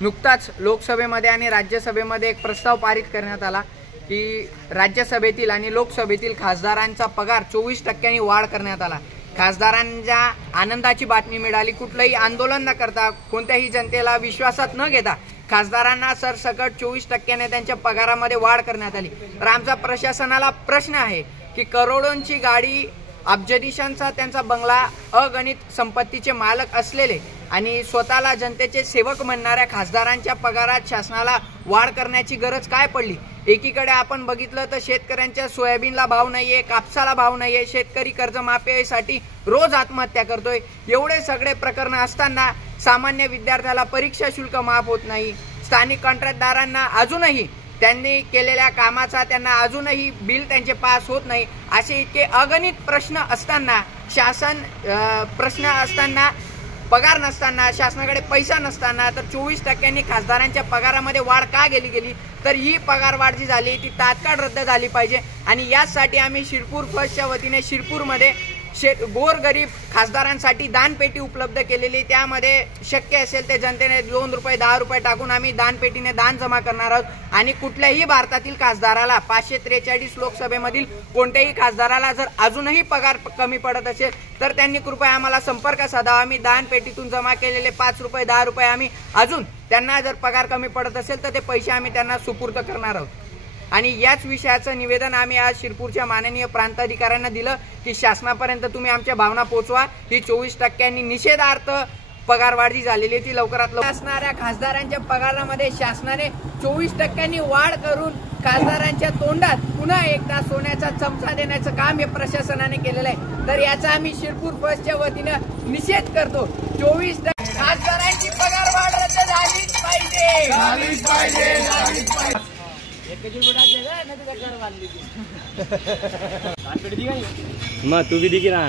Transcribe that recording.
नुकताच लोकसभेमध्ये आणि राज्यसभेमध्ये एक प्रस्ताव पारित करण्यात आला की राज्यसभेतील आणि लोकसभेतील खासदारांचा पगार 24% वाढ करण्यात आला। खासदारांच्या आनंदाची बातमी मिळाली। कुठलंही आंदोलन न करता, कोणत्याही जनतेला विश्वासात न घेता खासदारांना सरसकट 24% त्यांच्या पगारामध्ये वाढ करण्यात आली। तर आमचा प्रशासनाला प्रश्न आहे की करोडोंची गाडी, अब्जाधीशांचा त्यांचा बंगला, अगणित संपत्तीचे मालक असलेले आणि स्वतःला जनतेचे सेवक म्हणणाऱ्या खासदारांच्या पगारात शासनाला वाढ करण्याची गरज काय पडली? एकीकडे आपण बघितलं तर शेतकऱ्यांच्या सोयाबीनला भाव नाहीये, कापसाला भाव नाहीये, शेतकरी कर्जमाफीसाठी रोज आत्महत्या करतोय। एवढे सगळे प्रकरण असताना सामान्य विद्यार्थ्याला परीक्षा शुल्क माफ होत नाही। स्थानिक कॉन्ट्रॅक्टदारांना अजूनही त्यांनी केलेल्या कामाचा त्यांना अजूनही बिल त्यांचे पास होत नाही। असे इतके अगणित प्रश्न असताना, प्रश्न असताना, पगार नसताना, शासनाकडे पैसा नसताना तर 24% खासदारांच्या पगारामध्ये वाढ का गेली? तर ही पगार वाढ जी झाली ती तात्काळ रद्द झाली पाहिजे। आणि यासाठी आम्ही शिरपूर फर्स्टच्या वतीने शिरपूरमध्ये गोरगरीब खासदारांसाठी दानपेटी उपलब्ध केलेली, त्यामध्ये शक्य असेल ते जनतेने 2 रुपये 10 रुपये टाकून आम्ही दानपेटीने दान जमा करणार आहोत। आणि कुठल्याही भारतातील खासदाराला 543 लोकसभेमधील कोणत्याही खासदाराला जर अजूनही पगार कमी पडत असेल तर त्यांनी कृपया आम्हाला संपर्क साधावा। आम्ही दानपेटीतून जमा केलेले 5 रुपये 10 रुपये आम्ही अजून त्यांना जर पगार कमी पडत असेल तर ते पैसे आम्ही त्यांना सुपूर्द करणार आहोत। आणि याच विषयाचं निवेदन आम्ही आज शिरपूरच्या माननीय प्रांताधिकाऱ्यांना दिलं की शासनापर्यंत तुम्ही आमच्या भावना पोहोचवा। ही 24% निषेधार्थ पगारवाढ जी झालेली ती लवकरात लवकर असणाऱ्या खासदारांच्या पगारामध्ये शासनाने 24% वाढ करून खासदारांच्या तोंडात पुन्हा एकदा सोन्याचा चमचा देण्याचं काम हे प्रशासनाने केलेलं आहे। तर याचा आम्ही शिरपूर फर्स्टच्या वतीनं निषेध करतो। 24% खासदारांची पगारवाढ रद्द झालीच पाहिजे। मग तू भी दिखी ना